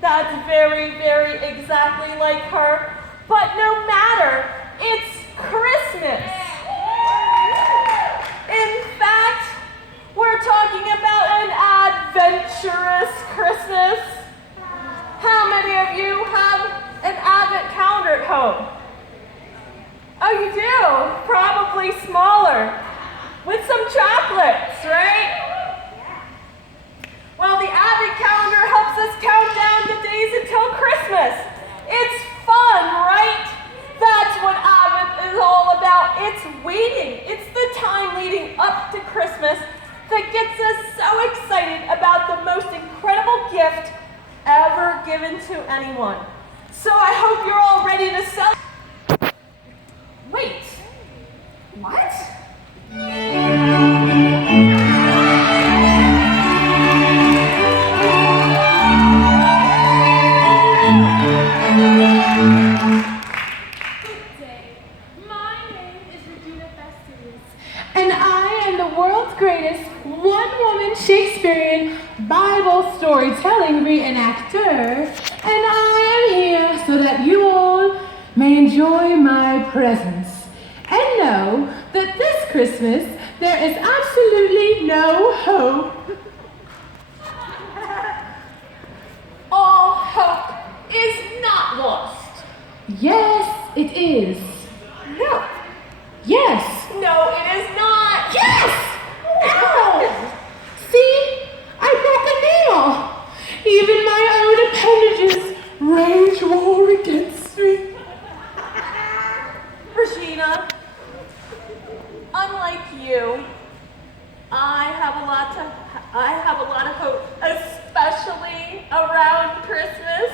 That's very, very exactly like her. But no matter, it's Christmas. In fact, we're talking about an adventurous Christmas. How many of you have an advent calendar at home? Oh, you do? Probably smaller. With some chocolates, right? Well, the advent calendar helps us count down the days until Christmas. It's fun, right? That's what Advent is all about. It's waiting. It's the time leading up to Christmas that gets us so excited about the most incredible gift ever given to anyone. So I hope you're all ready to celebrate. Wait, what? Shakespearean Bible storytelling reenactor, and I am here so that you all may enjoy my presence and know that this Christmas there is absolutely no hope. All hope is not lost. Yes, it is. No. Yes. No, it is not. Yes! Ow! See? I broke a nail. Even my own appendages rage war against me. Regina, unlike you, I have a lot of hope, especially around Christmas.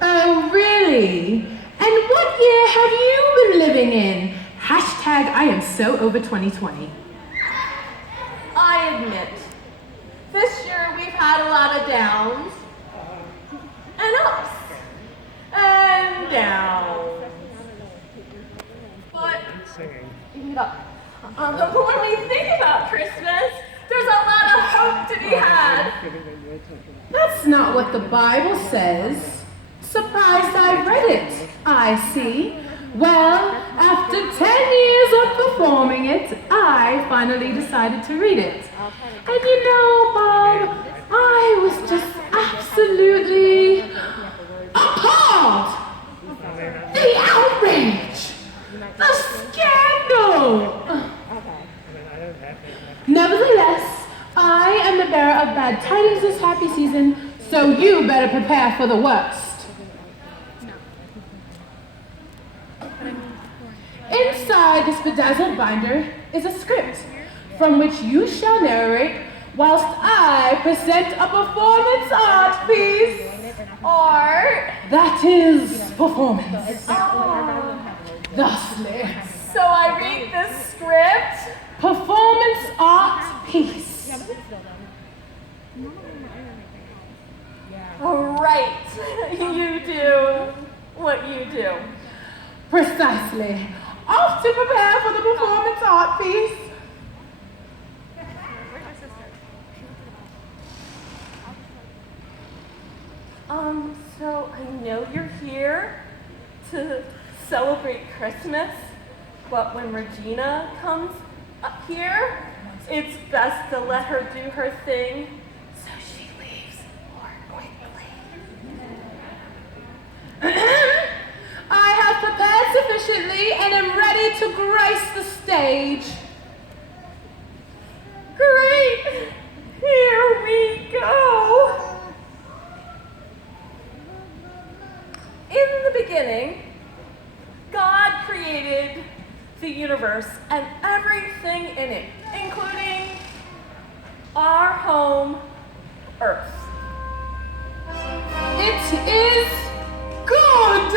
Oh, really? And what year have you been living in? Hashtag I am so over 2020. I admit, this year we've had a lot of downs and ups and downs. But when we think about Christmas, there's a lot of hope to be had. That's not what the Bible says. Surprised I read it, I see. Well, after 10 years of performing it, I finally decided to read it. And you know, Bob, I was just absolutely appalled. The outrage! The scandal! Nevertheless, I am the bearer of bad tidings this happy season, so you better prepare for the worst. Inside this bedazzled binder is a script from which you shall narrate whilst I present a performance art piece. Art? That is performance. Thusly. So I read the script? Performance art piece. Right. You do what you do. Precisely. Off to prepare for the performance art piece. So I know you're here to celebrate Christmas, but when Regina comes up here, it's best to let her do her thing so she leaves more quickly. I have prepared sufficiently and am ready to grace the stage. Great! Here we go! In the beginning, God created the universe and everything in it, including our home, Earth. It is good!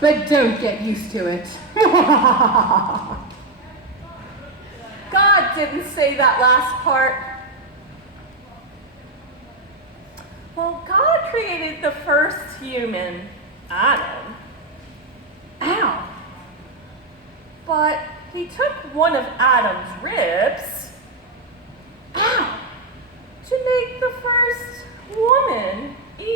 But don't get used to it. God didn't say that last part. Well, God created the first human, Adam. Ow. But he took one of Adam's ribs, Ow. to make the first woman, Eve.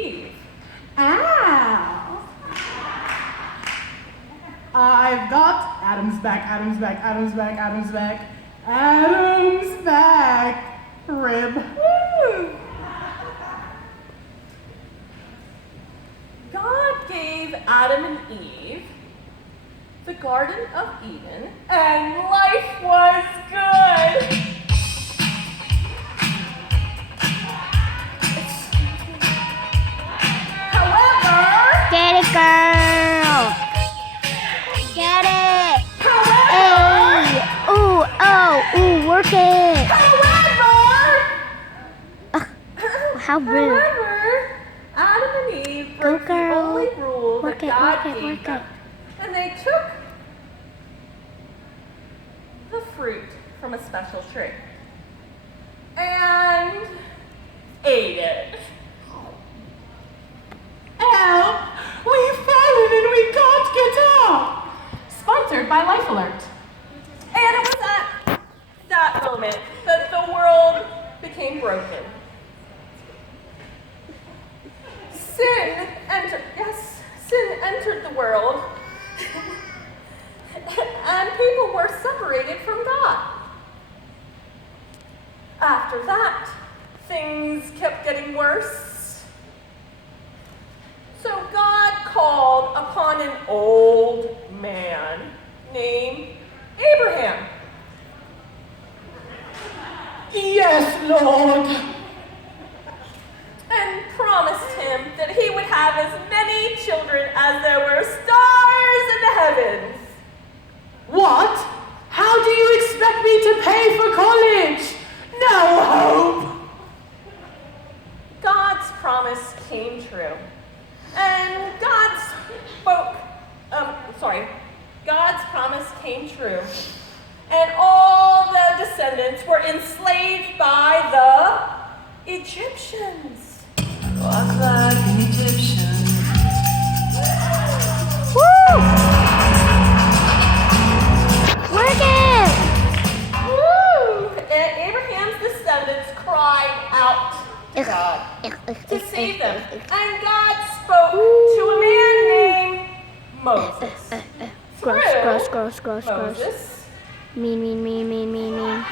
Adam's back, Adam's back, Adam's back, Adam's back. Adam's back. Rib. Woo! God gave Adam and Eve the Garden of Eden, and life was good. However, Get it, girl. Get it. however, Hey. Ooh, oh, ooh, work it. How rude. However, Adam and Eve Go, broke the girl. only rule Work that it, God work it, gave work them, and they took the fruit from a special tree and ate it. Help! We've fallen and we can't get up! Sponsored by Life Alert. And it was at that moment that the world became broken. Sin entered the world, and people were separated from God. After that, things kept getting worse. So God called upon an old man named Abraham. Yes, Lord. And promised him that he would have as many children as there were stars in the heavens. What? How do you expect me to pay for college? No hope. God's promise came true. And God's promise came true. And all the descendants were enslaved by the Egyptians. Walk like an Egyptian. Woo! Work it. Woo! And Abraham's descendants cried out to God to save them. And God spoke to a man named Moses. Gross. Moses. Mean. Nice.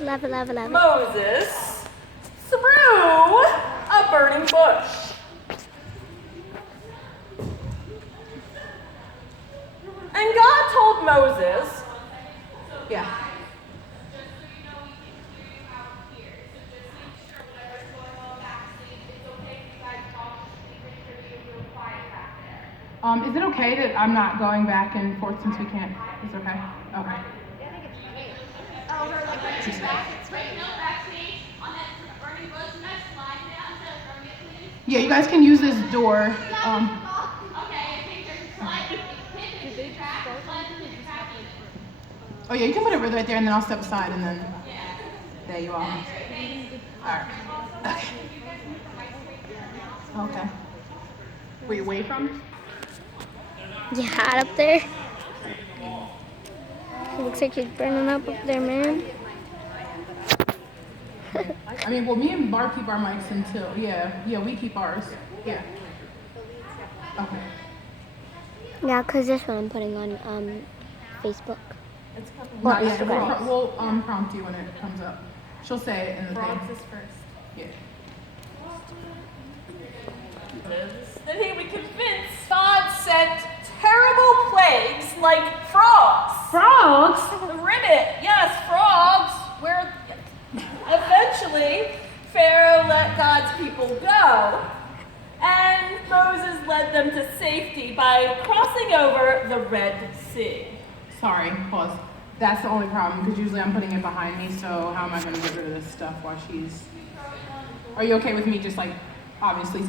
Love it. Moses through a burning bush. And God told Moses, Yeah. Is it okay that I'm not going back and forth since we can't? It's okay? Okay. Yeah, you guys can use this door. Oh yeah, you can put it right there and then I'll step aside and then there you are. Alright. Okay. Were you away from? You hot up there? It looks like it's burning up there, man. I mean, well, me and Barb keep our mics until, yeah, we keep ours. Yeah. Okay. Yeah, because this one I'm putting on Facebook. Not yet. Instagram. We'll prompt you when it comes up. She'll say it in the thing. Frogs is first. Yeah. That he would convince God sent terrible plagues like frogs. Frogs? Ribbit, yes, frogs. Where eventually Pharaoh let God's people go, and Moses led them to safety by crossing over the Red Sea. Sorry, pause. That's the only problem because usually I'm putting it behind me, so how am I going to get rid of this stuff while she's... Are you okay with me just like obviously